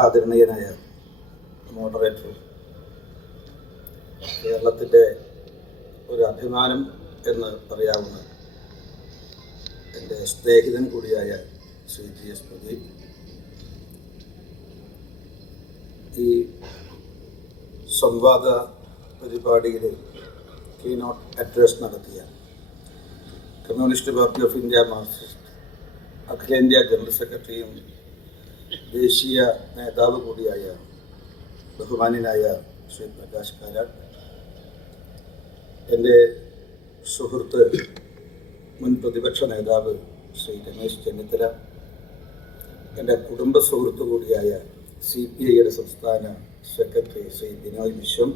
ആദരണീയനായ മോഡറേറ്റർ കേരളത്തിന്റെ ഒരു അഭിമാനം എന്ന് പറയാവുന്ന എന്റെ സ്നേഹിതൻ കൂടിയായ ശ്രീ ജി എസ് പ്രദീപ്. ഈ സംവാദ പരിപാടിയിൽ കീനോട്ട് അഡ്രസ് നടത്തിയ communist party of India Marxist അഖിലേന്ത്യാ ജനറൽ സെക്രട്ടറിയും ദേശീയ നേതാവ് കൂടിയായ ബഹുമാനായ ശ്രീ പ്രകാശ് കാരാട്ട്. എന്റെ സുഹൃത്ത് മുൻ പ്രതിപക്ഷ നേതാവ് ശ്രീ രമേശ് ചെന്നിത്തല എന്റെ കുടുംബ സുഹൃത്തു കൂടിയായ സി പി ഐയുടെ സംസ്ഥാന സെക്രട്ടറി ശ്രീ ബിനോയ് വിശ്വം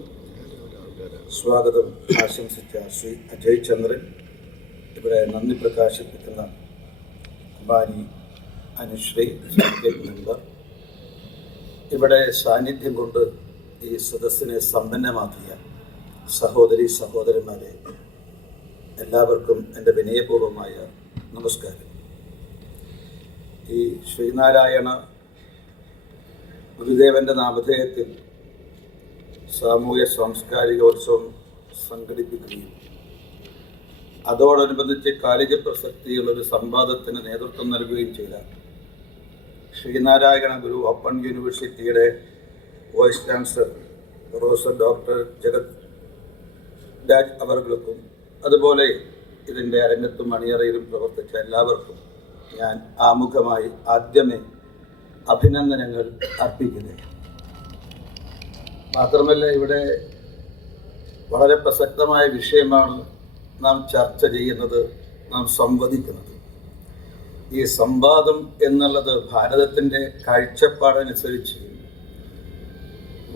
സ്വാഗതം ആശംസിച്ച ശ്രീ അജയ് ചന്ദ്രൻ ഇവിടെ നന്ദി പ്രകാശിപ്പിക്കുന്ന കുമാരി അനുശ്രീ മെമ്പർ ഇവിടെ സാന്നിധ്യം കൊണ്ട് ഈ സദസ്സിനെ സമ്പന്നമാക്കിയ സഹോദരി സഹോദരന്മാരെ എല്ലാവർക്കും എന്റെ വിനയപൂർവമായ നമസ്കാരം. ഈ ശ്രീനാരായണ ഗുരുദേവന്റെ നാമധേയത്തിൽ സാമൂഹ്യ സാംസ്കാരികോത്സവം സംഘടിപ്പിക്കുകയും അതോടനുബന്ധിച്ച് കാലിക പ്രസക്തിയുള്ളൊരു സംവാദത്തിന് നേതൃത്വം നൽകുകയും ചെയ്ത ശ്രീനാരായണ ഗുരു ഓപ്പൺ യൂണിവേഴ്സിറ്റിയുടെ vice chancellor professor doctor Jagath Raj അവർക്കും അതുപോലെ ഇതിന്റെ അരങ്ങത്തും അണിയറയിലും പ്രവർത്തിച്ച എല്ലാവർക്കും ഞാൻ ആമുഖമായി ആദ്യമേ അഭിനന്ദനങ്ങൾ അർപ്പിക്കുന്നു. മാത്രമല്ല ഇവിടെ വളരെ പ്രസക്തമായ വിഷയമാണ് നാം ചർച്ച ചെയ്യുന്നത് നാം സംവദിക്കുന്നത്. ഈ സംവാദം എന്നുള്ളത് ഭാരതത്തിന്റെ കാഴ്ചപ്പാടനുസരിച്ച്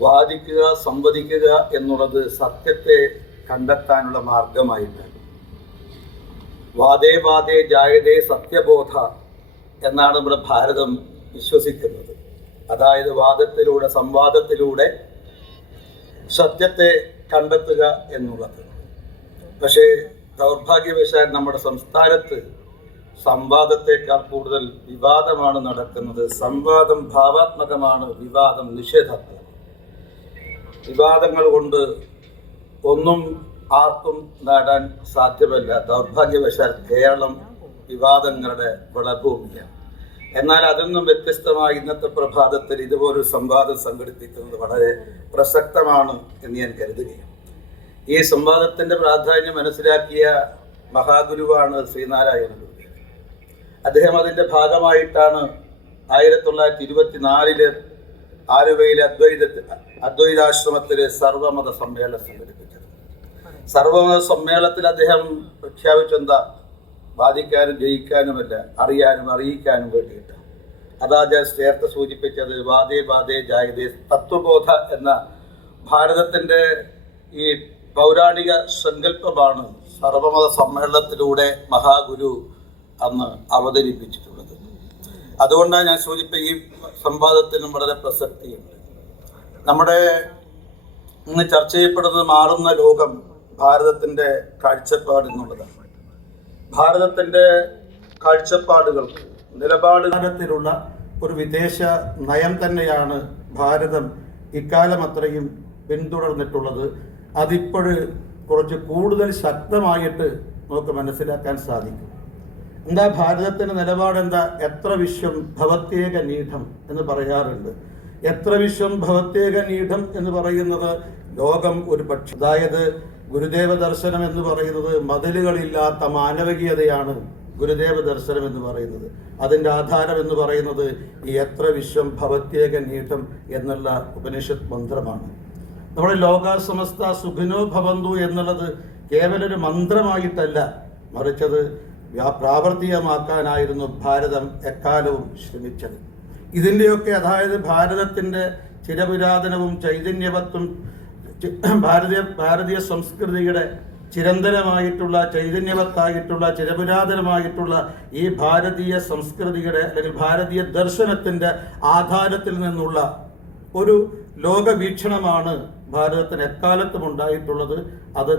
വാദിക്കുക സംവദിക്കുക എന്നുള്ളത് സത്യത്തെ കണ്ടെത്താനുള്ള മാർഗമായിട്ടാണ് വാദേ വാദേ ജായതേ സത്യബോധ എന്നാണ് നമ്മുടെ ഭാരതം വിശ്വസിക്കുന്നത്. അതായത് വാദത്തിലൂടെ സംവാദത്തിലൂടെ സത്യത്തെ കണ്ടെത്തുക എന്നുള്ളത്. പക്ഷേ ദൗർഭാഗ്യവശാൽ നമ്മുടെ സംസ്ഥാനത്ത് സംവാദത്തെക്കാൾ കൂടുതൽ വിവാദമാണ് നടക്കുന്നത്. സംവാദം ഭാവാത്മകമാണ് വിവാദം നിഷേധാത്മകമാണ്. വിവാദങ്ങൾ കൊണ്ട് ഒന്നും ആർക്കും നേടാൻ സാധ്യമല്ല. ദൗർഭാഗ്യവശാൽ കേരളം വിവാദങ്ങളുടെ വിളഭൂമിയാണ് എന്നാൽ അതൊന്നും വ്യത്യസ്തമായി ഇന്നത്തെ പ്രഭാതത്തിൽ ഇതുപോലൊരു സംവാദം സംഘടിപ്പിക്കുന്നത് വളരെ പ്രസക്തമാണ് എന്ന് ഞാൻ കരുതുകയാണ്. ഈ സംവാദത്തിന്റെ പ്രാധാന്യം മനസ്സിലാക്കിയ മഹാഗുരുവാണ് ശ്രീനാരായണ ഗുരുദേവൻ അദ്ദേഹം അതിന്റെ ഭാഗമായിട്ടാണ് ആയിരത്തി തൊള്ളായിരത്തി ഇരുപത്തിനാലിൽ ആലുവയിലെ അദ്വൈത അദ്വൈതാശ്രമത്തിലെ സർവമത സമ്മേളനം സംഘടിപ്പിച്ചത്. സർവമത സമ്മേളനത്തിൽ അദ്ദേഹം പ്രഖ്യാപിച്ചെന്താ ബാധിക്കാനും ജയിക്കാനുമല്ല അറിയാനും അറിയിക്കാനും വേണ്ടിയിട്ട്. അതാ ഞാൻ ചേർത്ത് സൂചിപ്പിച്ചത് വാദേ വാദേ ജായതേ തത്വബോധ എന്ന ഭാരതത്തിന്റെ ഈ പൗരാണിക സങ്കല്പമാണ് സർവമത സമ്മേളനത്തിലൂടെ മഹാഗുരു അന്ന് അവതരിപ്പിച്ചിട്ടുള്ളത്. അതുകൊണ്ടാണ് ഞാൻ സൂചിപ്പ ഈ സംവാദത്തിനും വളരെ പ്രസക്തിയുണ്ട്. നമ്മുടെ ഇന്ന് ചർച്ച ചെയ്യപ്പെടുന്നത് മാറുന്ന ലോകം ഭാരതത്തിന്റെ കാഴ്ചപ്പാട് എന്നുള്ളതാണ്. ഭാരതത്തിന്റെ കാഴ്ചപ്പാടുകൾക്ക് നിലപാടുകാരത്തിലുള്ള ഒരു വിദേശ നയം തന്നെയാണ് ഭാരതം ഇക്കാലം അത്രയും പിന്തുടർന്നിട്ടുള്ളത്. അതിപ്പോഴ് കുറച്ച് കൂടുതൽ ശക്തമായിട്ട് നമുക്ക് മനസ്സിലാക്കാൻ സാധിക്കും. എന്താ ഭാരതത്തിന്റെ നിലപാടെന്താ? എത്ര വിശ്വം ഭവത്യേക നീഠം എന്ന് പറയാറുണ്ട്. എത്ര വിശ്വം ഭവത്യേക നീഠം എന്ന് പറയുന്നത് ലോകം ഒരു പക്ഷം. അതായത് ഗുരുദേവ ദർശനം എന്ന് പറയുന്നത് മതിലുകളില്ലാത്ത മാനവികീയതയാണ് ഗുരുദേവ ദർശനം എന്ന് പറയുന്നത്. അതിന്റെ ആധാരം എന്ന് പറയുന്നത് ഈ എത്ര വിശ്വം ഭവത്യേക നീട്ടം എന്നുള്ള ഉപനിഷത്ത് മന്ത്രമാണ്. നമ്മുടെ ലോക സമസ്ത സുഖിനോ ഭവന്തു എന്നുള്ളത് കേവലൊരു മന്ത്രമായിട്ടല്ല. മറിച്ചത് പ്രാവർത്തികമാക്കാനായിരുന്നു ഭാരതം എക്കാലവും ശ്രമിച്ചത്. ഇതിന്റെയൊക്കെ അതായത് ഭാരതത്തിന്റെ ചിരപുരാതനവും ചൈതന്യവത്വം ഭാരതീയ ഭാരതീയ സംസ്കൃതിയുടെ ചിരന്തരമായിട്ടുള്ള ചൈതന്യവത്തായിട്ടുള്ള ചിരപുരാതനമായിട്ടുള്ള ഈ ഭാരതീയ സംസ്കൃതിയുടെ അല്ലെങ്കിൽ ഭാരതീയ ദർശനത്തിന്റെ ആധാരത്തിൽ നിന്നുള്ള ഒരു ലോകവീക്ഷണമാണ് ഭാരതത്തിന് എക്കാലത്തും ഉണ്ടായിട്ടുള്ളത്. അത്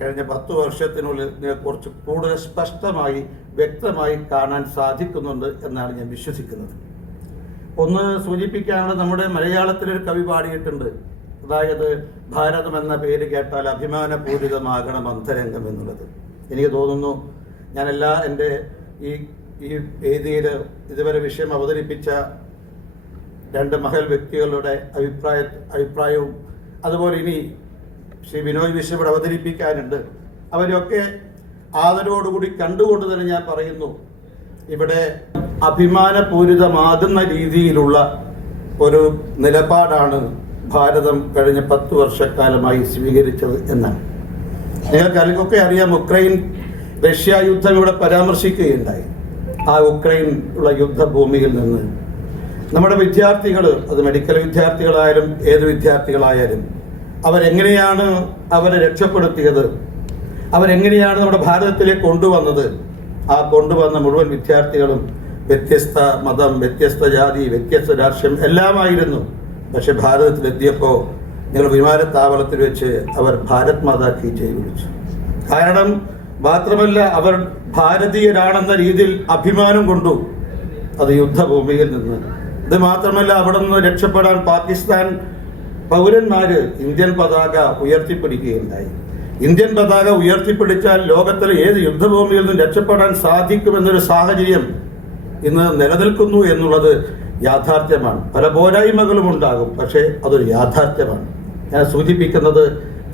കഴിഞ്ഞ പത്ത് വർഷത്തിനുള്ളിൽ കുറച്ച് കൂടുതൽ സ്പഷ്ടമായി വ്യക്തമായി കാണാൻ സാധിക്കുന്നുണ്ട് എന്നാണ് ഞാൻ വിശ്വസിക്കുന്നത്. ഒന്ന് സൂചിപ്പിക്കാനുള്ള നമ്മുടെ മലയാളത്തിലൊരു കവി പാടിയിട്ടുണ്ട്. അതായത് ഭാരതം എന്ന പേര് കേട്ടാൽ അഭിമാനപൂരിതമാകണം അന്തരംഗം എന്നുള്ളത്. എനിക്ക് തോന്നുന്നു ഞാൻ എല്ലാ എന്റെ ഈ ഈ വേദിയിൽ ഇതുവരെ വിഷയം അവതരിപ്പിച്ച രണ്ട് മഹൽ വ്യക്തികളുടെ അഭിപ്രായ അഭിപ്രായവും അതുപോലെ ഇനി ശ്രീ ബിനോയ് വിശ്വം ഇവിടെ അവതരിപ്പിക്കാനുണ്ട്. അവരൊക്കെ ആദരവോടുകൂടി കണ്ടുകൊണ്ട് തന്നെ ഞാൻ പറയുന്നു ഇവിടെ അഭിമാനപൂരിതമാകുന്ന രീതിയിലുള്ള ഒരു നിലപാടാണ് ഭാരതം കഴിഞ്ഞ പത്ത് വർഷക്കാലമായി സ്വീകരിച്ചത് എന്നാണ്. നിങ്ങൾക്ക് അറിയാം ഉക്രൈൻ റഷ്യ യുദ്ധം ഇവിടെ പരാമർശിക്കുകയുണ്ടായി. ആ ഉക്രൈൻ ഉള്ള യുദ്ധഭൂമിയിൽ നിന്ന്. നമ്മുടെ വിദ്യാർത്ഥികൾ അത് മെഡിക്കൽ വിദ്യാർത്ഥികളായാലും ഏത് വിദ്യാർത്ഥികളായാലും അവരെങ്ങനെയാണ് അവരെ രക്ഷപ്പെടുത്തിയത്? അവരെങ്ങനെയാണ് നമ്മുടെ ഭാരതത്തിലേക്ക് കൊണ്ടുവന്നത്? ആ കൊണ്ടുവന്ന മുഴുവൻ വിദ്യാർത്ഥികളും വ്യത്യസ്ത മതം വ്യത്യസ്ത ജാതി വ്യത്യസ്ത രാഷ്ട്രം എല്ലാമായിരുന്നു. പക്ഷെ ഭാരതത്തിലെത്തിയപ്പോൾ ഞങ്ങൾ വിമാനത്താവളത്തിൽ വെച്ച് അവർ ഭാരത് മാതാ കി ജയ് വിളിച്ചു. കാരണം മാത്രമല്ല അവർ ഭാരതീയരാണെന്ന രീതിയിൽ അഭിമാനം കൊണ്ടു അത് യുദ്ധഭൂമിയിൽ നിന്ന്. ഇത് മാത്രമല്ല അവിടെ നിന്ന് രക്ഷപ്പെടാൻ പാകിസ്ഥാൻ പൗരന്മാര് ഇന്ത്യൻ പതാക ഉയർത്തിപ്പിടിക്കുകയുണ്ടായി. ഇന്ത്യൻ പതാക ഉയർത്തിപ്പിടിച്ചാൽ ലോകത്തിലെ ഏത് യുദ്ധഭൂമിയിൽ നിന്നും രക്ഷപ്പെടാൻ സാധിക്കുമെന്നൊരു സാഹചര്യം ഇന്ന് നിലനിൽക്കുന്നു എന്നുള്ളത് യാഥാർത്ഥ്യമാണ്. പല പോരായ്മകളും ഉണ്ടാകും പക്ഷേ അതൊരു യാഥാർത്ഥ്യമാണ്. ഞാൻ സൂചിപ്പിക്കുന്നത്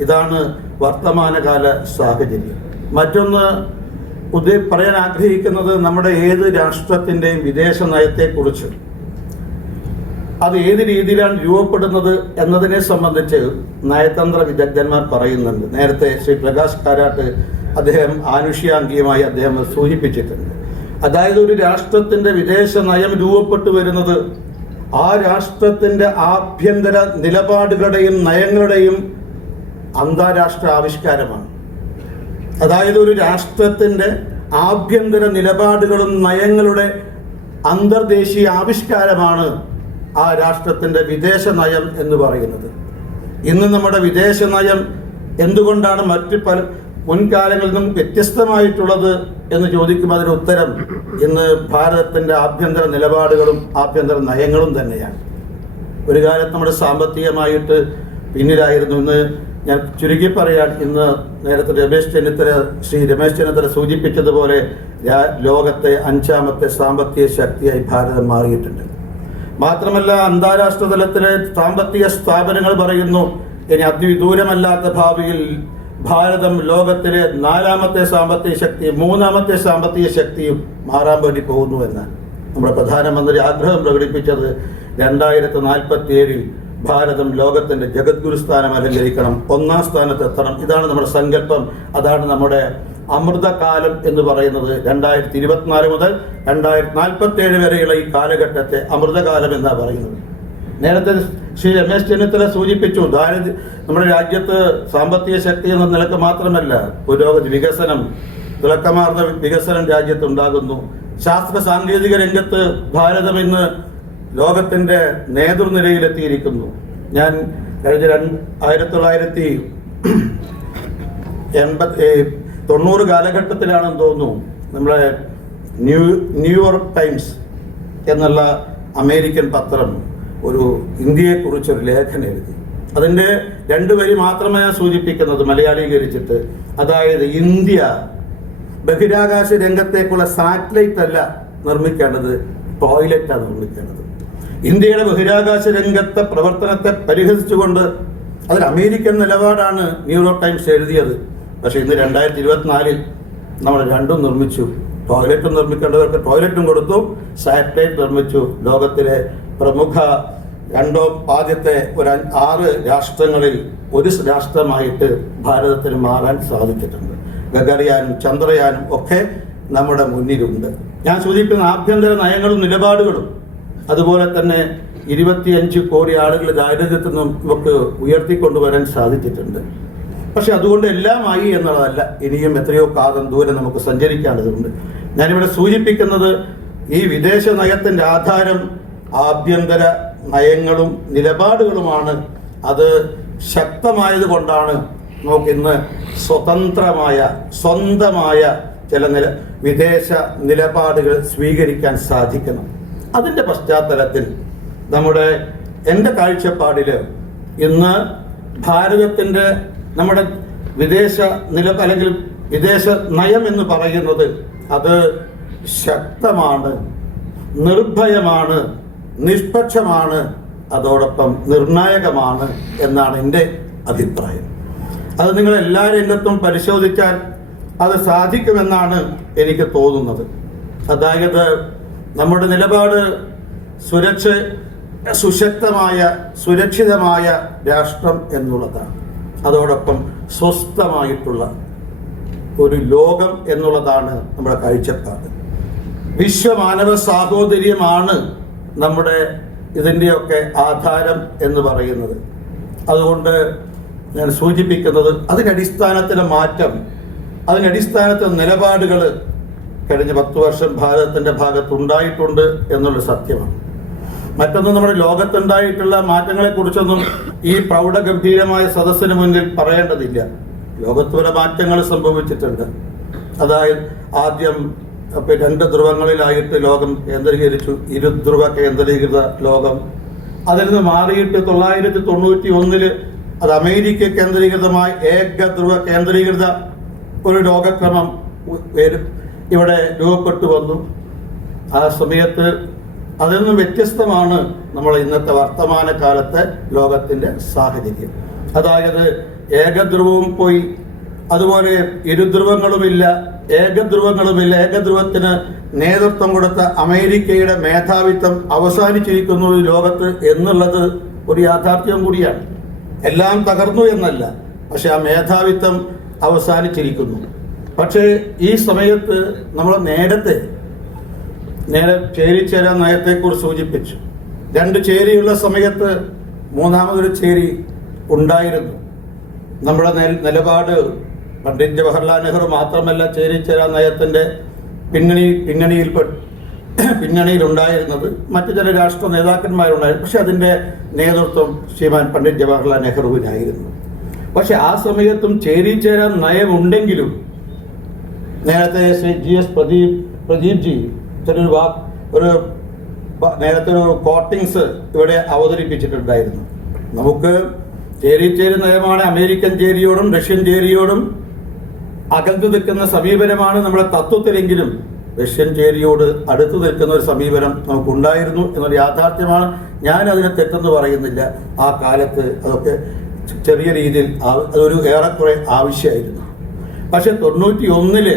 ഇതാണ് വർത്തമാനകാല സാഹചര്യം. മറ്റൊന്ന് ഉദ്ദേ പറയാൻ ആഗ്രഹിക്കുന്നത് നമ്മുടെ ഏത് രാഷ്ട്രത്തിന്റെയും വിദേശ നയത്തെക്കുറിച്ച് അത് ഏത് രീതിയിലാണ് രൂപപ്പെടുന്നത് എന്നതിനെ സംബന്ധിച്ച് നയതന്ത്ര വിദഗ്ധന്മാർ പറയുന്നുണ്ട്. നേരത്തെ ശ്രീ പ്രകാശ് കാരാട്ട് അദ്ദേഹം ആനുഷ്യാംഗീയമായി അദ്ദേഹം സൂചിപ്പിച്ചിട്ടുണ്ട്. അതായത് ഒരു രാഷ്ട്രത്തിന്റെ വിദേശ നയം രൂപപ്പെട്ടു വരുന്നത് ആ രാഷ്ട്രത്തിന്റെ ആഭ്യന്തര നിലപാടുകളുടെയും നയങ്ങളുടെയും അന്താരാഷ്ട്ര ആവിഷ്കാരമാണ്. അതായത് ഒരു രാഷ്ട്രത്തിന്റെ ആഭ്യന്തര നിലപാടുകളും നയങ്ങളുടെ അന്തർദേശീയ ആവിഷ്കാരമാണ് ആ രാഷ്ട്രത്തിന്റെ വിദേശ നയം എന്ന് പറയുന്നത്. ഇന്ന് നമ്മുടെ വിദേശ നയം എന്തുകൊണ്ടാണ് മറ്റ് പല മുൻകാലങ്ങളിൽ നിന്നും വ്യത്യസ്തമായിട്ടുള്ളത് എന്ന് ചോദിക്കുമ്പോൾ അതിന് ഉത്തരം ഇന്ന് ഭാരതത്തിന്റെ ആഭ്യന്തര നിലപാടുകളും ആഭ്യന്തര നയങ്ങളും തന്നെയാണ്. ഒരു കാലത്ത് നമ്മുടെ സാമ്പത്തികമായിട്ട് പിന്നിലായിരുന്നു. ഇന്ന് ഞാൻ ചുരുക്കി പറയാൻ ഇന്ന് നേരത്തെ രമേശ് ചെന്നിത്തല ശ്രീ രമേശ് ചെന്നിത്തല സൂചിപ്പിച്ചതുപോലെ ലോകത്തെ അഞ്ചാമത്തെ സാമ്പത്തിക ശക്തിയായി ഭാരതം മാറിയിട്ടുണ്ട്. മാത്രമല്ല അന്താരാഷ്ട്ര തലത്തിലെ സാമ്പത്തിക സ്ഥാപനങ്ങൾ പറയുന്നു ഇനി അതിവിദൂരമല്ലാത്ത ഭാവിയിൽ ഭാരതം ലോകത്തിലെ നാലാമത്തെ സാമ്പത്തിക ശക്തി മൂന്നാമത്തെ സാമ്പത്തിക ശക്തിയും മാറാൻ വേണ്ടി പോകുന്നു എന്ന് നമ്മുടെ പ്രധാനമന്ത്രി ആഗ്രഹം പ്രകടിപ്പിച്ചത് രണ്ടായിരത്തി നാൽപ്പത്തി ഏഴിൽ ഭാരതം ലോകത്തിന്റെ ജഗദ്ഗുരു സ്ഥാനം അലങ്കരിക്കണം ഒന്നാം സ്ഥാനത്തെത്തണം. ഇതാണ് നമ്മുടെ സങ്കല്പം അതാണ് നമ്മുടെ അമൃതകാലം എന്ന് പറയുന്നത് രണ്ടായിരത്തി ഇരുപത്തിനാല് മുതൽ രണ്ടായിരത്തി നാൽപ്പത്തി ഏഴ് വരെയുള്ള ഈ കാലഘട്ടത്തെ അമൃതകാലം എന്നാണ് പറയുന്നത്. നേരത്തെ ശ്രീ രമേശ് ചെന്നിത്തല സൂചിപ്പിച്ചു ദാരിദ്ര്യ നമ്മുടെ രാജ്യത്ത് സാമ്പത്തിക ശക്തി എന്ന നിലയ്ക്ക് മാത്രമല്ല പുരോഗതി വികസനം തിളക്കമാർന്ന വികസനം രാജ്യത്ത് ഉണ്ടാകുന്നു ശാസ്ത്ര സാങ്കേതിക രംഗത്ത് ഭാരതം ഇന്ന് ലോകത്തിന്റെ നേതൃനിരയിലെത്തിയിരിക്കുന്നു. ഞാൻ കഴിഞ്ഞ രണ്ട് ആയിരത്തി തൊള്ളായിരത്തി എൺപത്തി തൊണ്ണൂറ് കാലഘട്ടത്തിലാണെന്ന് തോന്നുന്നു നമ്മളെ ന്യൂ ന്യൂയോർക്ക് ടൈംസ് എന്നുള്ള അമേരിക്കൻ പത്രം ഒരു ഇന്ത്യയെക്കുറിച്ചൊരു ലേഖനം എഴുതി. അതിന്റെ രണ്ട് വരി മാത്രമേ സൂചിപ്പിക്കുന്നത് മലയാളീകരിച്ചിട്ട്. അതായത് ഇന്ത്യ ബഹിരാകാശ രംഗത്തേക്കുള്ള സാറ്റലൈറ്റ് അല്ല നിർമ്മിക്കേണ്ടത് ടോയ്ലറ്റാണ് നിർമ്മിക്കേണ്ടത്. ഇന്ത്യയുടെ ബഹിരാകാശ രംഗത്തെ പ്രവർത്തനത്തെ പരിഹസിച്ചുകൊണ്ട് അതിൽ അമേരിക്കൻ നിലപാടാണ് ന്യൂയോർക്ക് ടൈംസ് എഴുതിയത്. പക്ഷേ ഇന്ന് രണ്ടായിരത്തി ഇരുപത്തിനാലിൽ നമ്മൾ രണ്ടും നിർമ്മിച്ചു. ടോയ്ലറ്റും നിർമ്മിക്കേണ്ടവർക്ക് ടോയ്ലറ്റും കൊടുത്തു സാറ്റലൈറ്റ് നിർമ്മിച്ചു. ലോകത്തിലെ പ്രമുഖ രണ്ടോ ആദ്യത്തെ ഒരു ആറ് രാഷ്ട്രങ്ങളിൽ ഒരു രാഷ്ട്രമായിട്ട് ഭാരതത്തിന് മാറാൻ സാധിച്ചിട്ടുണ്ട്. ഗഗറിയാനും ചന്ദ്രയാനും ഒക്കെ നമ്മുടെ മുന്നിലുണ്ട്. ഞാൻ സൂചിപ്പിക്കുന്ന ആഭ്യന്തര നയങ്ങളും നിലപാടുകളും അതുപോലെ തന്നെ ഇരുപത്തിയഞ്ച് കോടി ആളുകൾ ദാരിദ്ര്യത്തിൽ നിന്നും നമുക്ക് ഉയർത്തിക്കൊണ്ടുവരാൻ സാധിച്ചിട്ടുണ്ട്. പക്ഷെ അതുകൊണ്ട് എല്ലാമായി എന്നുള്ളതല്ല. ഇനിയും എത്രയോ കാലം ദൂരെ നമുക്ക് സഞ്ചരിക്കേണ്ടതുണ്ട് ഞാനിവിടെ സൂചിപ്പിക്കുന്നത് ഈ വിദേശ നയത്തിന്റെ ആധാരം ആഭ്യന്തര നയങ്ങളും നിലപാടുകളുമാണ്. അത് ശക്തമായത് കൊണ്ടാണ് നമുക്കിന്ന് സ്വതന്ത്രമായ സ്വന്തമായ ചില നില വിദേശ നിലപാടുകൾ സ്വീകരിക്കാൻ സാധിക്കണം. അതിന്റെ പശ്ചാത്തലത്തിൽ നമ്മുടെ എന്റെ കാഴ്ചപ്പാടിൽ ഇന്ന് ഭാരതത്തിന്റെ നമ്മുടെ വിദേശ നില അല്ലെങ്കിൽ വിദേശ നയം എന്ന് പറയുന്നത് അത് ശക്തമാണ് നിർഭയമാണ് നിഷ്പക്ഷമാണ് അതോടൊപ്പം നിർണായകമാണ് എന്നാണ് എന്റെ അഭിപ്രായം. അത് നിങ്ങൾ എല്ലാ രംഗത്തും പരിശോധിച്ചാൽ അത് സാധിക്കുമെന്നാണ് എനിക്ക് തോന്നുന്നത്. അതായത് നമ്മുടെ നിലപാട് സുരക്ഷ സുശക്തമായ സുരക്ഷിതമായ രാഷ്ട്രം എന്നുള്ളതാണ്. അതോടൊപ്പം സ്വസ്ഥമായിട്ടുള്ള ഒരു ലോകം എന്നുള്ളതാണ് നമ്മുടെ കാഴ്ചപ്പാട്. വിശ്വമാനവ സാഹോദര്യമാണ് നമ്മുടെ ഇതിന്റെയൊക്കെ ആധാരം എന്ന് പറയുന്നത്. അതുകൊണ്ട് ഞാൻ സൂചിപ്പിക്കുന്നത് അതിനടിസ്ഥാനത്തിലെ മാറ്റം അതിനടിസ്ഥാനത്തിൽ നിലപാടുകൾ കഴിഞ്ഞ പത്ത് വർഷം ഭാരതത്തിന്റെ ഭാഗത്തുണ്ടായിട്ടുണ്ട് എന്നുള്ള സത്യമാണ്. മറ്റൊന്നും നമ്മുടെ ലോകത്തുണ്ടായിട്ടുള്ള മാറ്റങ്ങളെക്കുറിച്ചൊന്നും ഈ പ്രൗഢഗംഭീരമായ സദസ്സിന് മുന്നിൽ പറയേണ്ടതില്ല. ലോകത്ത് മാറ്റങ്ങൾ സംഭവിച്ചിട്ടുണ്ട്. അതായത് ആദ്യം രണ്ട് ധ്രുവങ്ങളിലായിട്ട് ലോകം കേന്ദ്രീകരിച്ചു. ഇരുധ്രുവ കേന്ദ്രീകൃത ലോകം. അതിൽ നിന്ന് മാറിയിട്ട് തൊള്ളായിരത്തി തൊണ്ണൂറ്റി ഒന്നിൽ അത് അമേരിക്ക കേന്ദ്രീകൃതമായ ഏകധ്രുവ കേന്ദ്രീകൃത ഒരു ലോകക്രമം ഇവിടെ രൂപപ്പെട്ടു വന്നു. ആ സമയത്ത് അതിൽ നിന്നും വ്യത്യസ്തമാണ് നമ്മൾ ഇന്നത്തെ വർത്തമാന കാലത്തെ ലോകത്തിന്റെ സാഹചര്യം. അതായത് ഏകധ്രുവവും പോയി അതുപോലെ ഇരുധ്രുവങ്ങളുമില്ല ഏകധ്രുവങ്ങളുമില്ല ഏകധ്രുവത്തിന് നേതൃത്വം കൊടുത്ത അമേരിക്കയുടെ മേധാവിത്വം അവസാനിച്ചിരിക്കുന്നു ഈ ലോകത്ത് എന്നുള്ളത് ഒരു യാഥാർത്ഥ്യം കൂടിയാണ്. എല്ലാം തകർന്നു എന്നല്ല പക്ഷെ ആ മേധാവിത്വം അവസാനിച്ചിരിക്കുന്നു. പക്ഷേ ഈ സമയത്ത് നമ്മൾ നേരത്തെ നേരെ ചേരിച്ചേര നയത്തെക്കുറിച്ച് സൂചിപ്പിച്ചു. രണ്ട് ചേരിയുള്ള സമയത്ത് മൂന്നാമതൊരു ചേരി ഉണ്ടായിരുന്നു. നമ്മുടെ നെൽ- നിലപാട് പണ്ഡിറ്റ് ജവഹർലാൽ നെഹ്റു മാത്രമല്ല ചേരിചേര നയത്തിന്റെ പിന്നണി പിന്നണിയിൽ പിന്നണിയിലുണ്ടായിരുന്നത്. മറ്റു ചില രാഷ്ട്ര നേതാക്കന്മാരുണ്ടായിരുന്നു. പക്ഷെ അതിന്റെ നേതൃത്വം ശ്രീമാൻ പണ്ഡിറ്റ് ജവഹർലാൽ നെഹ്റുവിനായിരുന്നു. പക്ഷെ ആ സമയത്തും ചേരിച്ചേരാൻ നയമുണ്ടെങ്കിലും നേരത്തെ ശ്രീ ജി എസ് പ്രദീപ് പ്രദീപ് ജി ഒരു വാ ഒരു നേരത്തെ ഒരു കോട്ടിങ്സ് ഇവിടെ അവതരിപ്പിച്ചിട്ടുണ്ടായിരുന്നു. നമുക്ക് ചേരി ചേരി നയമാണ് അമേരിക്കൻ ചേരിയോടും റഷ്യൻ ചേരിയോടും അകന്നു നിൽക്കുന്ന സമീപനമാണ് നമ്മുടെ തത്വത്തിലെങ്കിലും റഷ്യൻ ചേരിയോട് അടുത്തു നിൽക്കുന്ന ഒരു സമീപനം നമുക്കുണ്ടായിരുന്നു എന്നൊരു യാഥാർത്ഥ്യമാണ്. ഞാൻ അതിനെ തെറ്റെന്ന് പറയുന്നില്ല. ആ കാലത്ത് അതൊക്കെ ചെറിയ രീതിയിൽ അതൊരു ഏറെക്കുറെ ആവശ്യമായിരുന്നു. പക്ഷെ തൊണ്ണൂറ്റി ഒന്നിൽ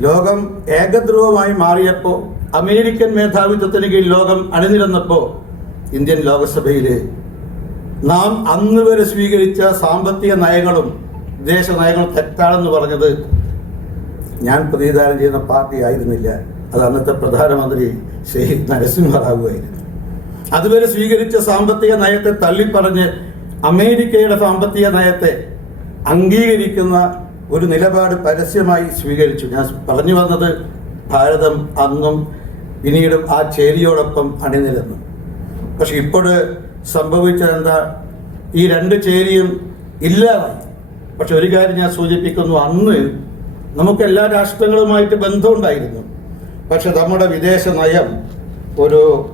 ലോകം ഏകധ്രുവമായി മാറിയപ്പോൾ അമേരിക്കൻ മേധാവിത്വത്തിന് കീഴിൽ ലോകം അണിനിരന്നപ്പോൾ ഇന്ത്യൻ ലോകസഭയിൽ നാം അന്ന് വരെ സ്വീകരിച്ച സാമ്പത്തിക നയങ്ങളും ദേശ നയങ്ങളും തെറ്റാണെന്ന് പറഞ്ഞത് ഞാൻ പ്രതിനിധാനം ചെയ്യുന്ന പാർട്ടി ആയിരുന്നില്ല. അത് അന്നത്തെ പ്രധാനമന്ത്രി ശ്രീ നരസിംഹറാവുമായിരുന്നു അതുവരെ സ്വീകരിച്ച സാമ്പത്തിക നയത്തെ തള്ളിപ്പറഞ്ഞ് അമേരിക്കയുടെ സാമ്പത്തിക നയത്തെ അംഗീകരിക്കുന്ന ഒരു നിലപാട് പരസ്യമായി സ്വീകരിച്ചു. ഞാൻ പറഞ്ഞു വന്നത് ഭാരതം അന്നും പിന്നീടും ആ ചേരിയോടൊപ്പം അണിനിരന്നു. പക്ഷെ ഇപ്പോൾ സംഭവിച്ചതെന്താ? ഈ രണ്ട് ചേരിയും ഇല്ലാതായി. പക്ഷെ ഒരു കാര്യം ഞാൻ സൂചിപ്പിക്കുന്നു അന്ന് നമുക്ക് എല്ലാ രാഷ്ട്രങ്ങളുമായിട്ട് ബന്ധമുണ്ടായിരുന്നു. പക്ഷെ നമ്മുടെ വിദേശ നയം ഒരു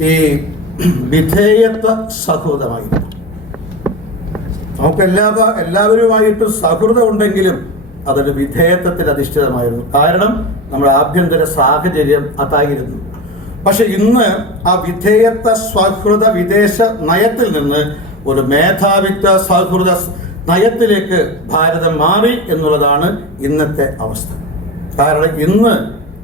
ഈ വിധേയത്വ സൗഹൃദമായിരുന്നു. നമുക്ക് എല്ലാ എല്ലാവരുമായിട്ട് സൗഹൃദം ഉണ്ടെങ്കിലും അതൊരു വിധേയത്വത്തിൽ അധിഷ്ഠിതമായിരുന്നു. കാരണം നമ്മുടെ ആഭ്യന്തര സാഹചര്യം അതായിരുന്നു. പക്ഷെ ഇന്ന് ആ വിധേയത്വ സൗഹൃദ വിദേശ നയത്തിൽ നിന്ന് ഒരു മേധാവിത്വ സൗഹൃദ നയത്തിലേക്ക് ഭാരതം മാറി എന്നുള്ളതാണ് ഇന്നത്തെ അവസ്ഥ. കാരണം ഇന്ന്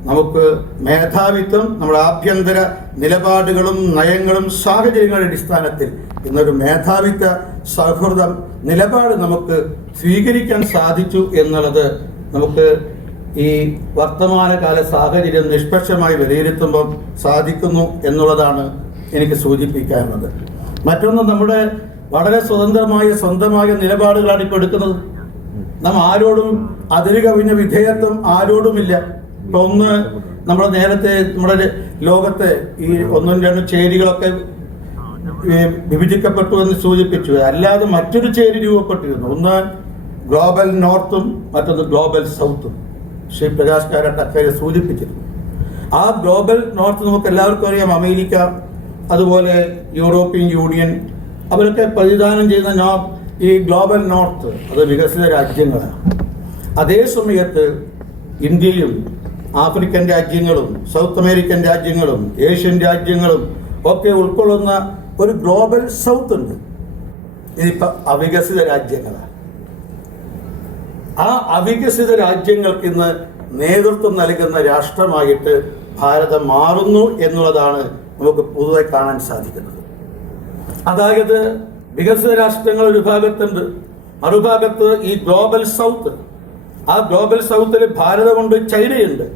നമുക്ക് മേധാവിത്വം നമ്മുടെ ആഭ്യന്തര നിലപാടുകളും നയങ്ങളും സാഹചര്യങ്ങളുടെ അടിസ്ഥാനത്തിൽ ഇന്നൊരു മേധാവിത്വ സൗഹൃദം നിലപാട് നമുക്ക് സ്വീകരിക്കാൻ സാധിച്ചു എന്നുള്ളത് നമുക്ക് ഈ വർത്തമാനകാല സാഹചര്യം നിഷ്പക്ഷമായി വിലയിരുത്തുമ്പോൾ സാധിക്കുന്നു എന്നുള്ളതാണ് എനിക്ക് സൂചിപ്പിക്കാനുള്ളത്. മറ്റൊന്ന് നമ്മുടെ വളരെ സ്വതന്ത്രമായ സ്വന്തമായ നിലപാടുകളാണ് ഇപ്പോൾ എടുക്കുന്നത്. നാം ആരോടും അതിരുകവിഞ്ഞ വിധേയത്വം ആരോടുമില്ല. ഇപ്പൊ ഒന്ന് നമ്മുടെ നേരത്തെ നമ്മുടെ ലോകത്തെ ഈ ഒന്നും രണ്ടും ചേരികളൊക്കെ വിഭജിക്കപ്പെട്ടു എന്ന് സൂചിപ്പിച്ചു. അല്ലാതെ മറ്റൊരു ചേരി രൂപപ്പെട്ടിരുന്നു. ഒന്ന് ഗ്ലോബൽ നോർത്തും മറ്റൊന്ന് ഗ്ലോബൽ സൗത്തും. ശ്രീ പ്രകാശ് കാരട്ട് അക്കാര്യം സൂചിപ്പിച്ചിരുന്നു. ആ ഗ്ലോബൽ നോർത്ത് നമുക്ക് എല്ലാവർക്കും അറിയാം. അമേരിക്ക അതുപോലെ യൂറോപ്യൻ യൂണിയൻ അവരൊക്കെ പ്രതിദാനം ചെയ്യുന്ന നോ ഈ ഗ്ലോബൽ നോർത്ത് അത് വികസിത രാജ്യങ്ങളാണ്. അതേ സമയത്ത് ഇന്ത്യയും ആഫ്രിക്കൻ രാജ്യങ്ങളും സൗത്ത് അമേരിക്കൻ രാജ്യങ്ങളും ഏഷ്യൻ രാജ്യങ്ങളും ഒക്കെ ഉൾക്കൊള്ളുന്ന ഒരു ഗ്ലോബൽ സൗത്ത് ഉണ്ട്. ഇതിപ്പോൾ അവികസിത രാജ്യങ്ങളാണ് ആ അവികസിത രാജ്യങ്ങൾക്ക് ഇന്ന് നേതൃത്വം നൽകുന്ന രാഷ്ട്രമായിട്ട് ഭാരതം മാറുന്നു എന്നുള്ളതാണ് നമുക്ക് പൊതുവെ കാണാൻ സാധിക്കുന്നത്. അതായത് വികസിത രാഷ്ട്രങ്ങൾ ഒരു ഭാഗത്തുണ്ട് മറുഭാഗത്ത് ഈ ഗ്ലോബൽ സൗത്ത്. ആ ഗ്ലോബൽ സൗത്തിൽ ഭാരതമുണ്ട് ചൈനയുണ്ട്.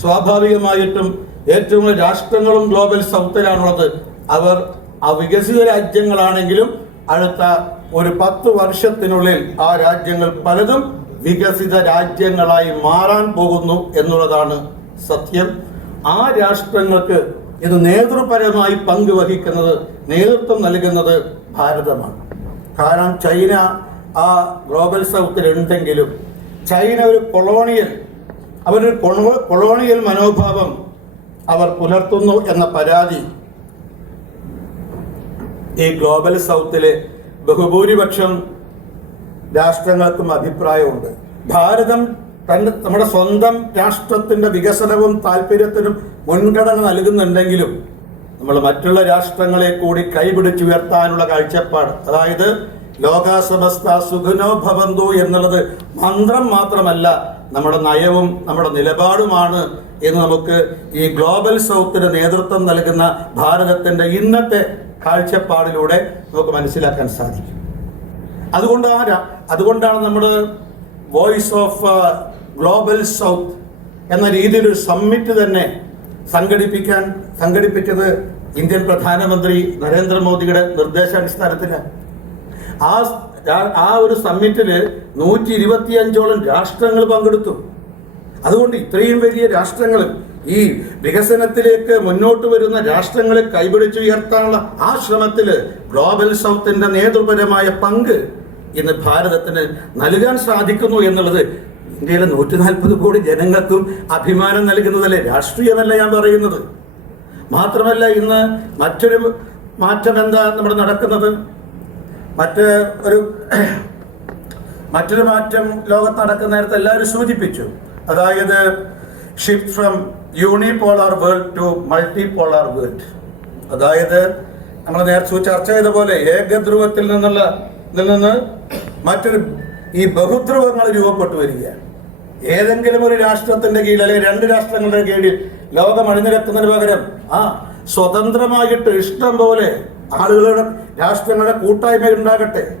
സ്വാഭാവികമായിട്ടും ഏറ്റവും കൂടുതൽ രാഷ്ട്രങ്ങളും ഗ്ലോബൽ സൗത്തിലാണുള്ളത്. അവർ ആ വികസിത രാജ്യങ്ങളാണെങ്കിലും അടുത്ത ഒരു പത്ത് വർഷത്തിനുള്ളിൽ ആ രാജ്യങ്ങൾ പലതും വികസിത രാജ്യങ്ങളായി മാറാൻ പോകുന്നു എന്നുള്ളതാണ് സത്യം. ആ രാഷ്ട്രങ്ങൾക്ക് ഇത് നേതൃപരമായി പങ്കുവഹിക്കുന്നത് നേതൃത്വം നൽകുന്നത് ഭാരതമാണ്. കാരണം ചൈന ആ ഗ്ലോബൽ സൗത്തിൽ ഉണ്ടെങ്കിലും ചൈന ഒരു കൊളോണിയൽ അവരൊരു കൊളോണിയൽ മനോഭാവം അവർ പുലർത്തുന്നു എന്ന പരാതി ഈ ഗ്ലോബൽ സൗത്തിലെ ബഹുഭൂരിപക്ഷം രാഷ്ട്രങ്ങൾക്കും അഭിപ്രായമുണ്ട്. ഭാരതം തന്റെ നമ്മുടെ സ്വന്തം രാഷ്ട്രത്തിന്റെ വികസനവും താല്പര്യത്തിനും മുൻഗണന നൽകുന്നുണ്ടെങ്കിലും നമ്മൾ മറ്റുള്ള രാഷ്ട്രങ്ങളെ കൂടി കൈപിടിച്ചുയർത്താനുള്ള കാഴ്ചപ്പാട് അതായത് ലോകാസമസ്ത സുഖനോ ഭവന്തു എന്നുള്ളത് മന്ത്രം മാത്രമല്ല നമ്മുടെ നയവും നമ്മുടെ നിലപാടുമാണ് എന്ന് നമുക്ക് ഈ ഗ്ലോബൽ സൗത്തിന് നേതൃത്വം നൽകുന്ന ഭാരതത്തിന്റെ ഇന്നത്തെ കാഴ്ചപ്പാടിലൂടെ നമുക്ക് മനസ്സിലാക്കാൻ സാധിക്കും. അതുകൊണ്ട് ആരാ? അതുകൊണ്ടാണ് നമ്മൾ വോയിസ് ഓഫ് ഗ്ലോബൽ സൗത്ത് എന്ന രീതിയിൽ ഒരു സമ്മിറ്റ് തന്നെ സംഘടിപ്പിക്കാൻ സംഘടിപ്പിച്ചത് ഇന്ത്യൻ പ്രധാനമന്ത്രി നരേന്ദ്രമോദിയുടെ നിർദ്ദേശാടിസ്ഥാനത്തിലാണ്. ആ ആ- ഒരു സമ്മിറ്റിൽ നൂറ്റി ഇരുപത്തിയഞ്ചോളം രാഷ്ട്രങ്ങൾ പങ്കെടുത്തു. അതുകൊണ്ട് ഇത്രയും വലിയ രാഷ്ട്രങ്ങൾ ഈ വികസനത്തിലേക്ക് മുന്നോട്ട് വരുന്ന രാഷ്ട്രങ്ങളെ കൈപിടിച്ചുയർത്താനുള്ള ആ ശ്രമത്തിൽ ഗ്ലോബൽ സൗത്തിന്റെ നേതൃപരമായ പങ്ക് ഇന്ന് ഭാരതത്തിന് നൽകാൻ സാധിക്കുന്നു എന്നുള്ളത് ഇന്ത്യയിലെ നൂറ്റി നാൽപ്പത് കോടി ജനങ്ങൾക്കും അഭിമാനം നൽകുന്നതല്ലേ രാഷ്ട്രീയമല്ല ഞാൻ പറയുന്നത്. മാത്രമല്ല ഇന്ന് മറ്റൊരു മാറ്റം എന്താ നമ്മുടെ നടക്കുന്നത്? മറ്റ് ഒരു മറ്റൊരു മാറ്റം ലോകത്ത് നടക്കുന്ന നേരത്തെ എല്ലാവരും സൂചിപ്പിച്ചു. അതായത് shift from unipolar world to multipolar world അതായത് നമ്മൾ നേരത്തെ ചർച്ച ചെയ്ത പോലെ ഏകധ്രുവത്തിൽ നിന്നുള്ള ഇതിൽ നിന്ന് മറ്റൊരു ഈ ബഹുധ്രുവങ്ങൾ രൂപപ്പെട്ടു വരികയാണ്. ഏതെങ്കിലും ഒരു രാഷ്ട്രത്തിന്റെ കീഴിൽ അല്ലെങ്കിൽ രണ്ട് രാഷ്ട്രങ്ങളുടെ കീഴിൽ ലോകം അണിനിരക്കുന്നതിന് പകരം ആ സ്വതന്ത്രമായിട്ട് ഇഷ്ടം പോലെ ആളുകളുടെ രാഷ്ട്രങ്ങളുടെ കൂട്ടായ്മ ഉണ്ടാകട്ടെ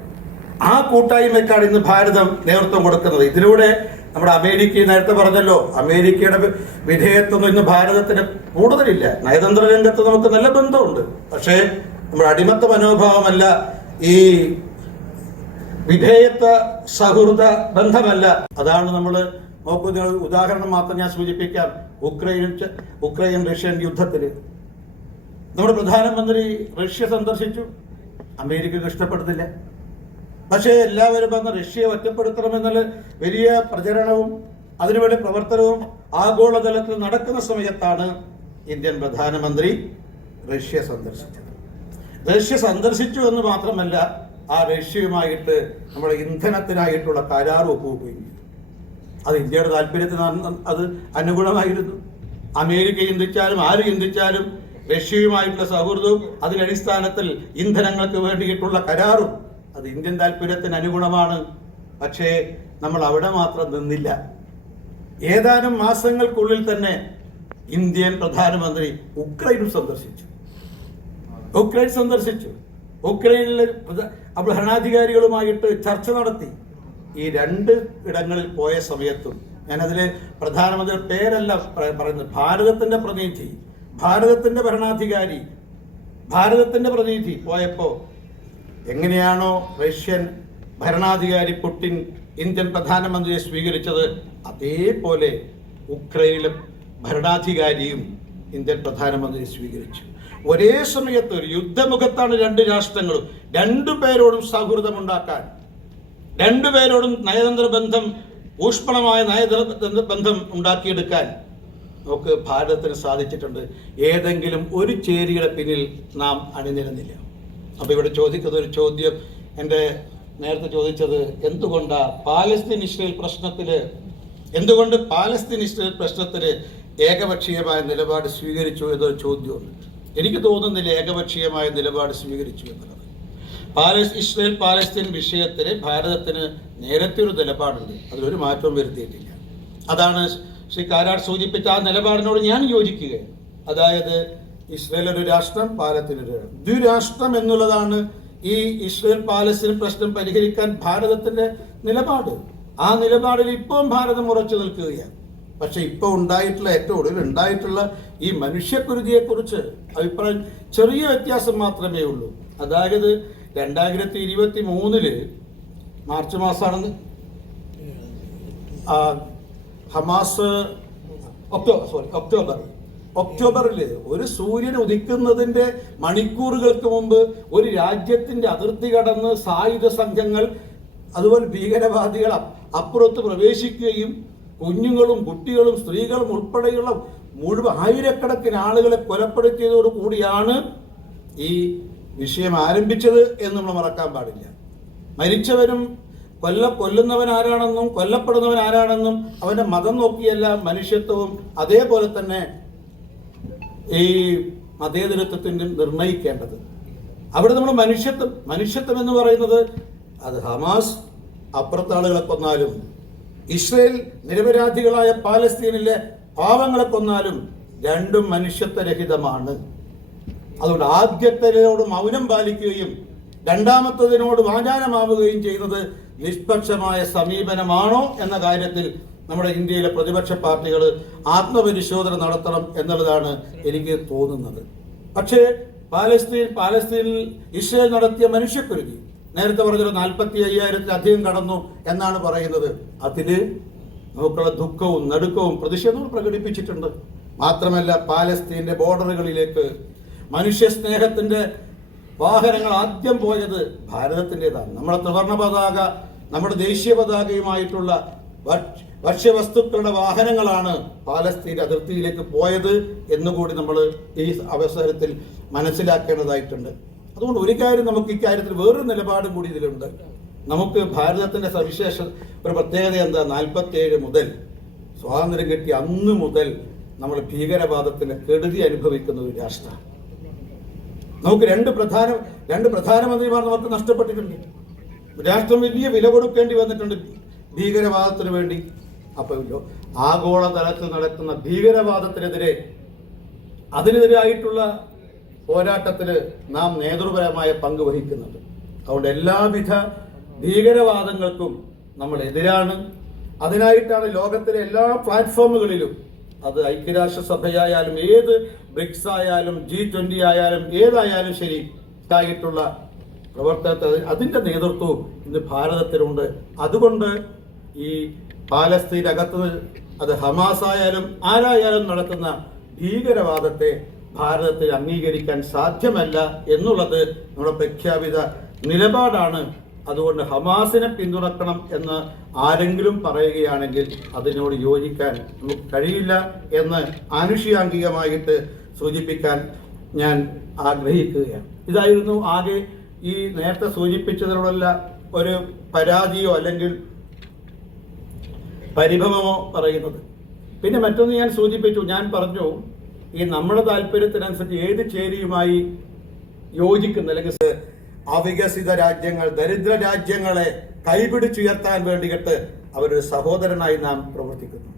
ആ കൂട്ടായ്മയ്ക്കാണ് ഇന്ന് ഭാരതം നേതൃത്വം കൊടുക്കുന്നത്. ഇതിലൂടെ നമ്മുടെ അമേരിക്ക നേരത്തെ പറഞ്ഞല്ലോ അമേരിക്കയുടെ വിധേയത്വം ഇന്ന് ഭാരതത്തിന് കൂടുതലില്ല. നയതന്ത്ര രംഗത്ത് നമുക്ക് നല്ല ബന്ധമുണ്ട്. പക്ഷേ നമ്മുടെ അടിമത്ത മനോഭാവമല്ല ഈ വിധേയത്വ സൗഹൃദ ബന്ധമല്ല. അതാണ് നമ്മൾ നോക്കുന്ന ഉദാഹരണം മാത്രം ഞാൻ സൂചിപ്പിക്കാം. ഉക്രൈൻ ഉക്രൈൻ റഷ്യൻ യുദ്ധത്തിൽ നമ്മുടെ പ്രധാനമന്ത്രി റഷ്യ സന്ദർശിച്ചു. അമേരിക്കക്ക് ഇഷ്ടപ്പെടുന്നില്ല പക്ഷേ എല്ലാവരും വന്ന് റഷ്യയെ ഒറ്റപ്പെടുത്തണമെന്നുള്ള വലിയ പ്രചരണവും അതിനുവേണ്ടി പ്രവർത്തനവും ആഗോളതലത്തിൽ നടക്കുന്ന സമയത്താണ് ഇന്ത്യൻ പ്രധാനമന്ത്രി റഷ്യ സന്ദർശിച്ചത്. റഷ്യ സന്ദർശിച്ചു എന്ന് മാത്രമല്ല ആ റഷ്യയുമായിട്ട് നമ്മുടെ ഇന്ധനത്തിനായിട്ടുള്ള കരാർ ഒപ്പുവെക്കുകയും ചെയ്തു. അത് ഇന്ത്യയുടെ താല്പര്യത്തിന് അത് അനുഗുണമായിരുന്നു. അമേരിക്ക ചിന്തിച്ചാലും ആര് ചിന്തിച്ചാലും റഷ്യയുമായിട്ടുള്ള സൗഹൃദവും അതിനടിസ്ഥാനത്തിൽ ഇന്ധനങ്ങൾക്ക് വേണ്ടിയിട്ടുള്ള കരാറും അത് ഇന്ത്യൻ താല്പര്യത്തിന് അനുഗുണമാണ്. പക്ഷേ നമ്മൾ അവിടെ മാത്രം നിന്നില്ല. ഏതാനും മാസങ്ങൾക്കുള്ളിൽ തന്നെ ഇന്ത്യൻ പ്രധാനമന്ത്രി ഉക്രൈനും സന്ദർശിച്ചു. ഉക്രൈൻ സന്ദർശിച്ചു. ഉക്രൈനിലെ ഭരണാധികാരികളുമായിട്ട് ചർച്ച നടത്തി. ഈ രണ്ട് ഇടങ്ങളിൽ പോയ സമയത്തും ഞാനതിൽ പ്രധാനമന്ത്രി പേരല്ല പറയുന്നത് ഭാരതത്തിന്റെ പ്രതിനിധി ഭാരതത്തിന്റെ ഭരണാധികാരി ഭാരതത്തിന്റെ പ്രതിനിധി പോയപ്പോൾ എങ്ങനെയാണോ റഷ്യൻ ഭരണാധികാരി പുടിൻ ഇന്ത്യൻ പ്രധാനമന്ത്രിയെ സ്വീകരിച്ചത് അതേപോലെ ഉക്രൈനിലെ ഭരണാധികാരിയും ഇന്ത്യൻ പ്രധാനമന്ത്രിയെ സ്വീകരിച്ചു. ഒരേ സമയത്ത് ഒരു യുദ്ധമുഖത്താണ് രണ്ട് രാഷ്ട്രങ്ങളും. രണ്ടു പേരോടും സൗഹൃദമുണ്ടാക്കാൻ രണ്ടുപേരോടും നയതന്ത്ര ബന്ധം ഊഷ്മളമായ നയതന്ത്ര ബന്ധം ഉണ്ടാക്കിയെടുക്കാൻ നമുക്ക് ഭാരതത്തിന് സാധിച്ചിട്ടുണ്ട്. ഏതെങ്കിലും ഒരു ചേരിയുടെ പിന്നിൽ നാം അണിനിരുന്നില്ല. അപ്പോൾ ഇവിടെ ചോദിക്കുന്ന ഒരു ചോദ്യം എന്റെ നേരത്തെ ചോദിച്ചത് എന്തുകൊണ്ടാണ് പാലസ്തീൻ ഇസ്രയേൽ പ്രശ്നത്തിൽ എന്തുകൊണ്ട് പാലസ്തീൻ ഇസ്രയേൽ പ്രശ്നത്തിൽ ഏകപക്ഷീയമായ നിലപാട് സ്വീകരിച്ചു എന്നൊരു ചോദ്യമുണ്ട്. എനിക്ക് തോന്നുന്നില്ല ഏകപക്ഷീയമായ നിലപാട് സ്വീകരിച്ചു എന്നുള്ളത്. പാലസ് ഇസ്രയേൽ പാലസ്തീൻ വിഷയത്തിൽ ഭാരതത്തിന് നേരത്തെ ഒരു നിലപാടുണ്ട്. അതിലൊരു മാറ്റവും വരുത്തിയിട്ടില്ല. അതാണ് ശ്രീ കാരാട് സൂചിപ്പിച്ച ആ നിലപാടിനോട് ഞാൻ യോജിക്കുകയാണ്. അതായത് ഇസ്രയേൽ ഒരു രാഷ്ട്രം പാലത്തിനൊരു രാഷ്ട്രം. ദ്വിരാഷ്ട്രം എന്നുള്ളതാണ് ഈ ഇസ്രയേൽ പാലസ്തീൻ പ്രശ്നം പരിഹരിക്കാൻ ഭാരതത്തിന്റെ നിലപാട്. ആ നിലപാടിൽ ഇപ്പം ഭാരതം ഉറച്ചു നിൽക്കുകയാണ്. പക്ഷെ ഇപ്പൊ ഉണ്ടായിട്ടുള്ള ഏറ്റവും ഒടുവിൽ ഉണ്ടായിട്ടുള്ള ഈ മനുഷ്യക്കുരുതിയെ കുറിച്ച് അഭിപ്രായം ചെറിയ വ്യത്യാസം മാത്രമേ ഉള്ളൂ. അതായത് രണ്ടായിരത്തി ഇരുപത്തി മൂന്നിൽ മാർച്ച് മാസമാണെന്ന് ഹമാസ് ഒക്ടോബർ സോറി ഒക്ടോബർ. ഒക്ടോബറിൽ ഒരു സൂര്യൻ ഉദിക്കുന്നതിന്റെ മണിക്കൂറുകൾക്ക് മുമ്പ് ഒരു രാജ്യത്തിന്റെ അതിർത്തി കടന്ന് സായുധ സംഘങ്ങൾ അതുപോലെ ഭീകരവാദികൾ അപ്പുറത്ത് പ്രവേശിക്കുകയും കുഞ്ഞുങ്ങളും കുട്ടികളും സ്ത്രീകളും ഉൾപ്പെടെയുള്ള മുഴുവൻ ആയിരക്കണക്കിന് ആളുകളെ കൊലപ്പെടുത്തിയതോടു കൂടിയാണ് ഈ വിഷയം ആരംഭിച്ചത് എന്ന് നമ്മൾ മറക്കാൻ പാടില്ല. മരിച്ചവനും കൊല്ല കൊല്ലുന്നവൻ ആരാണെന്നും കൊല്ലപ്പെടുന്നവൻ ആരാണെന്നും അവന്റെ മതം നോക്കിയല്ല മനുഷ്യത്വവും അതേപോലെ തന്നെ ഈ മതേതരത്വത്തിന്റെ നിർണയിക്കേണ്ടത്. അവിടെ നമ്മൾ മനുഷ്യത്വം മനുഷ്യത്വം എന്ന് പറയുന്നത് അത് ഹമാസ് അപ്പുറത്താളുകളെ കൊന്നാലും ഇസ്രയേൽ നിരപരാധികളായ പാലസ്തീനിലെ പാവങ്ങളെ കൊന്നാലും രണ്ടും മനുഷ്യത്വരഹിതമാണ്. അതുകൊണ്ട് ആദ്യത്തിനോട് മൗനം പാലിക്കുകയും രണ്ടാമത്തതിനോട് വാചാനമാവുകയും ചെയ്യുന്നത് നിഷ്പക്ഷമായ സമീപനമാണോ എന്ന കാര്യത്തിൽ നമ്മുടെ ഇന്ത്യയിലെ പ്രതിപക്ഷ പാർട്ടികൾ ആത്മപരിശോധന നടത്തണം എന്നുള്ളതാണ് എനിക്ക് തോന്നുന്നത്. പക്ഷേ പാലസ്തീൻ പാലസ്തീനിൽ ഇസ്രയേൽ നടത്തിയ മനുഷ്യക്കുരുതി നേരത്തെ പറഞ്ഞത് നാൽപ്പത്തി അയ്യായിരത്തിലധികം കടന്നു എന്നാണ് പറയുന്നത്. അതിന് നമുക്കുള്ള ദുഃഖവും നടുക്കവും പ്രതിഷേധവും പ്രകടിപ്പിച്ചിട്ടുണ്ട്. മാത്രമല്ല പാലസ്തീന്റെ ബോർഡറുകളിലേക്ക് മനുഷ്യ സ്നേഹത്തിന്റെ വാഹനങ്ങൾ ആദ്യം പോയത് ഭാരതത്തിന്റെതാണ്. നമ്മുടെ ത്രിവർണ പതാക നമ്മുടെ ദേശീയ പതാകയുമായിട്ടുള്ള ഭക്ഷ്യ- ഭക്ഷ്യവസ്തുക്കളുടെ വാഹനങ്ങളാണ് പാലസ്തീൻ അതിർത്തിയിലേക്ക് പോയത് എന്നുകൂടി നമ്മൾ ഈ അവസരത്തിൽ മനസ്സിലാക്കേണ്ടതായിട്ടുണ്ട്. അതുകൊണ്ട് ഒരു കാര്യം നമുക്ക് ഇക്കാര്യത്തിൽ വേറൊരു നിലപാടും കൂടി ഇതിലുണ്ട്. നമുക്ക് ഭാരതത്തിന്റെ സവിശേഷ ഒരു പ്രത്യേകത എന്താ? നാൽപ്പത്തേഴ് മുതൽ സ്വാതന്ത്ര്യം കിട്ടിയ അന്ന് മുതൽ നമ്മൾ ഭീകരവാദത്തിന് കെടുതി അനുഭവിക്കുന്ന ഒരു രാഷ്ട്രമാണ്. നമുക്ക് രണ്ട് പ്രധാന രണ്ട് പ്രധാനമന്ത്രിമാർ നമുക്ക് നഷ്ടപ്പെട്ടിട്ടുണ്ട്. രാഷ്ട്രം വലിയ വില കൊടുക്കേണ്ടി വന്നിട്ടുണ്ട്. ഭീകരവാദത്തിന് വേണ്ടി. അപ്പോൾ ആഗോളതലത്തിൽ നടക്കുന്ന ഭീകരവാദത്തിനെതിരെ അതിനെതിരായിട്ടുള്ള പോരാട്ടത്തിൽ നാം നേതൃപരമായ പങ്ക് വഹിക്കുന്നുണ്ട്. അതുകൊണ്ട് എല്ലാവിധ ഭീകരവാദങ്ങൾക്കും നമ്മൾ എതിരാണ്. അതിനായിട്ടാണ് ലോകത്തിലെ എല്ലാ പ്ലാറ്റ്ഫോമുകളിലും അത് ഐക്യരാഷ്ട്രസഭയായാലും ഏത് ബ്രിക്സ് ആയാലും ജി ട്വന്റി ആയാലും ഏതായാലും ശരി ആയിട്ടുള്ള പ്രവർത്തനത്തെ അതിന്റെ നേതൃത്വവും ഇന്ന് ഭാരതത്തിലുണ്ട്. അതുകൊണ്ട് ഈ പാലസ്തീൻ അകത്ത് അത് ഹമാസ് ആയാലും ആരായാലും നടത്തുന്ന ഭീകരവാദത്തെ ഭാരതത്തിൽ അംഗീകരിക്കാൻ സാധ്യമല്ല എന്നുള്ളത് നമ്മുടെ പ്രഖ്യാപിത നിലപാടാണ്. അതുകൊണ്ട് ഹമാസിനെ പിന്തുണക്കണം എന്ന് ആരെങ്കിലും പറയുകയാണെങ്കിൽ അതിനോട് യോജിക്കാൻ കഴിയില്ല എന്ന് ആനുഷികാംഗികമായിട്ട് സൂചിപ്പിക്കാൻ ഞാൻ ആഗ്രഹിക്കുകയാണ്. ഇതായിരുന്നു ആകെ ഈ നേരത്തെ സൂചിപ്പിച്ചതിനോടുള്ള ഒരു പരാതിയോ അല്ലെങ്കിൽ പരിഭവമോ പറയുന്നത്. പിന്നെ മറ്റൊന്ന് ഞാൻ സൂചിപ്പിച്ചു. ഞാൻ പറഞ്ഞു ഈ നമ്മുടെ താല്പര്യത്തിനനുസരിച്ച് ഏത് ചേരിയുമായി യോജിക്കുന്ന അല്ലെങ്കിൽ അവികസിത രാജ്യങ്ങൾ ദരിദ്ര രാജ്യങ്ങളെ കൈപിടിച്ചുയർത്താൻ വേണ്ടിയിട്ട് അവരൊരു സഹോദരനായി നാം പ്രവർത്തിക്കുന്നു.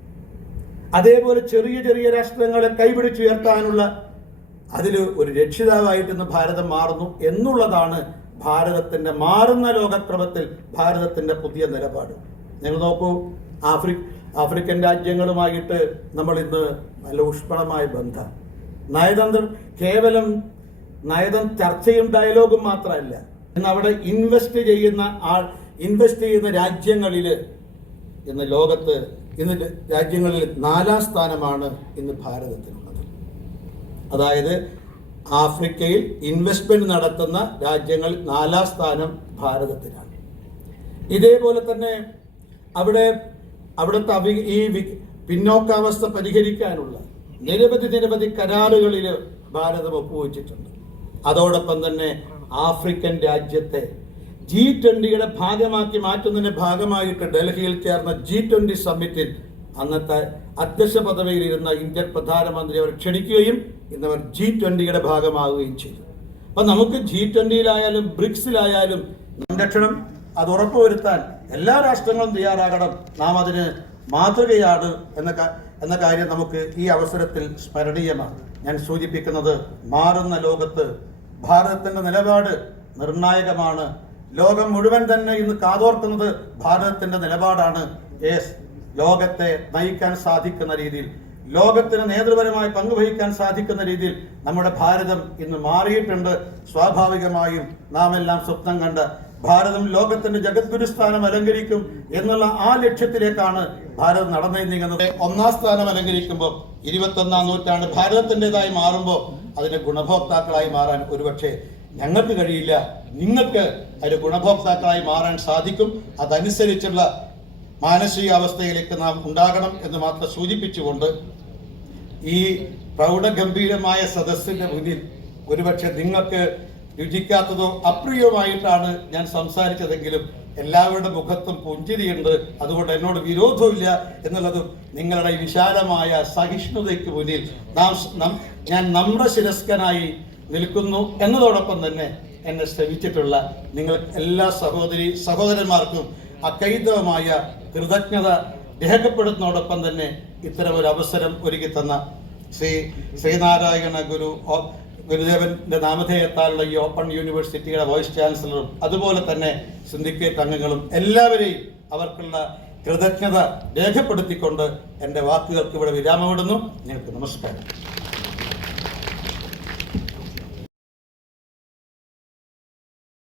അതേപോലെ ചെറിയ ചെറിയ രാഷ്ട്രങ്ങളെ കൈപിടിച്ചുയർത്താനുള്ള അതിൽ ഒരു രക്ഷിതാവായിട്ട് ഇന്ന് ഭാരതം മാറുന്നു എന്നുള്ളതാണ് ഭാരതത്തിന്റെ മാറുന്ന ലോകക്രമത്തിൽ ഭാരതത്തിന്റെ പുതിയ നിലപാട്. ഞങ്ങൾ നോക്കൂ ആഫ്രി ആഫ്രിക്കൻ രാജ്യങ്ങളുമായിട്ട് നമ്മൾ ഇന്ന് നല്ല ഊഷ്മളമായ ബന്ധം. നയതന്ത്ര കേവലം നയതം ചർച്ചയും ഡയലോഗും മാത്രമല്ല ഇന്ന് അവിടെ ഇൻവെസ്റ്റ് ചെയ്യുന്ന ആൾ ഇൻവെസ്റ്റ് ചെയ്യുന്ന രാജ്യങ്ങളിൽ ഇന്ന് ലോകത്ത് ഇന്ന് രാജ്യങ്ങളിൽ നാലാം സ്ഥാനമാണ് ഇന്ന് ഭാരതത്തിനുള്ളത്. അതായത് ആഫ്രിക്കയിൽ ഇൻവെസ്റ്റ്മെന്റ് നടത്തുന്ന രാജ്യങ്ങൾ നാലാം സ്ഥാനം ഭാരതത്തിനാണ് ഇതേപോലെ തന്നെ അവിടെ അവിടുത്തെ അവി ഈ പിന്നോക്കാവസ്ഥ പരിഹരിക്കാനുള്ള നിരവധി നിരവധി കരാറുകളിൽ ഭാരതം ഒപ്പുവെച്ചിട്ടുണ്ട്. അതോടൊപ്പം തന്നെ ആഫ്രിക്കൻ രാജ്യത്തെ ജി ട്വന്റിയുടെ ഭാഗമാക്കി മാറ്റുന്നതിന്റെ ഭാഗമായിട്ട് ഡൽഹിയിൽ ചേർന്ന ജി ട്വന്റി സമ്മിറ്റിൽ അന്നത്തെ അധ്യക്ഷ പദവിയിലിരുന്ന ഇന്ത്യൻ പ്രധാനമന്ത്രി അവർ ക്ഷണിക്കുകയും ഇന്നവർ ജി ട്വന്റിയുടെ ഭാഗമാവുകയും ചെയ്തു. അപ്പൊ നമുക്ക് ജി ട്വന്റിയിലായാലും ബ്രിക്സിലായാലും സംരക്ഷണം അത് ഉറപ്പുവരുത്താൻ എല്ലാ രാഷ്ട്രങ്ങളും തയ്യാറാകണം. നാം അതിന് മാതൃകയാണ് എന്ന എന്ന കാര്യം നമുക്ക് ഈ അവസരത്തിൽ സ്മരണീയമാണ്. ഞാൻ സൂചിപ്പിക്കുന്നത് മാറുന്ന ലോകത്ത് ഭാരതത്തിന്റെ നിലപാട് നിർണായകമാണ് ലോകം മുഴുവൻ തന്നെ ഇന്ന് കാതോർക്കുന്നത് ഭാരതത്തിന്റെ നിലപാടാണ്. യെസ് ലോകത്തെ നയിക്കാൻ സാധിക്കുന്ന രീതിയിൽ ലോകത്തിന് നേതൃപരമായി പങ്കുവഹിക്കാൻ സാധിക്കുന്ന രീതിയിൽ നമ്മുടെ ഭാരതം ഇന്ന് മാറിയിട്ടുണ്ട്. സ്വാഭാവികമായും നാം എല്ലാം സ്വപ്നം കണ്ട് ഭാരതം ലോകത്തിന്റെ ജഗദ്ഗുരുസ്ഥാനം അലങ്കരിക്കും എന്നുള്ള ആ ലക്ഷ്യത്തിലേക്കാണ് ഭാരതം നടന്നു നീങ്ങുന്നത് ഒന്നാം സ്ഥാനം അലങ്കരിക്കുമ്പോൾ ഇരുപത്തൊന്നാം നൂറ്റാണ്ട് ഭാരതത്തിന്റെതായി മാറുമ്പോൾ അതിന് ഗുണഭോക്താക്കളായി മാറാൻ ഒരുപക്ഷെ ഞങ്ങൾക്ക് കഴിയില്ല. നിങ്ങൾക്ക് ഒരു ഗുണഭോക്താക്കളായി മാറാൻ സാധിക്കും. അതനുസരിച്ചുള്ള മാനസികാവസ്ഥയിലേക്ക് നാം ഉണ്ടാകണം എന്ന് മാത്രം സൂചിപ്പിച്ചുകൊണ്ട് ഈ പ്രൗഢഗംഭീരമായ സദസ്സിന്റെ മുന്നിൽ ഒരുപക്ഷെ നിങ്ങൾക്ക് രുചിക്കാത്തതോ അപ്രിയമായിട്ടാണ് ഞാൻ സംസാരിച്ചതെങ്കിലും എല്ലാവരുടെ മുഖത്തും പുഞ്ചിരിയുണ്ട്. അതുകൊണ്ട് എന്നോട് വിരോധമില്ല എന്നുള്ളതും നിങ്ങളുടെ വിശാലമായ സഹിഷ്ണുതയ്ക്ക് മുന്നിൽ നം- ഞാൻ നമ്രശിരസ്കനായി നിൽക്കുന്നു എന്നതോടൊപ്പം തന്നെ എന്നെ ശ്രമിച്ചിട്ടുള്ള നിങ്ങൾ എല്ലാ സഹോദരി സഹോദരന്മാർക്കും അക്കൈതവമായ കൃതജ്ഞത രേഖപ്പെടുത്തുന്നതോടൊപ്പം തന്നെ ഇത്തരം ഒരു അവസരം ഒരുക്കി തന്ന ശ്രീ ശ്രീനാരായണ ഗുരു ഗുരുദേവന്റെ നാമധേയത്താലുള്ള ഈ ഓപ്പൺ യൂണിവേഴ്സിറ്റിയുടെ വൈസ് ചാൻസലറും അതുപോലെ തന്നെ സിൻഡിക്കേറ്റ് അംഗങ്ങളും എല്ലാവരെയും അവർക്കുള്ള കൃതജ്ഞത രേഖപ്പെടുത്തിക്കൊണ്ട് എന്റെ വാക്കുകൾക്ക് ഇവിടെ വിരാമമിടുന്നു. നിങ്ങൾക്ക് നമസ്കാരം.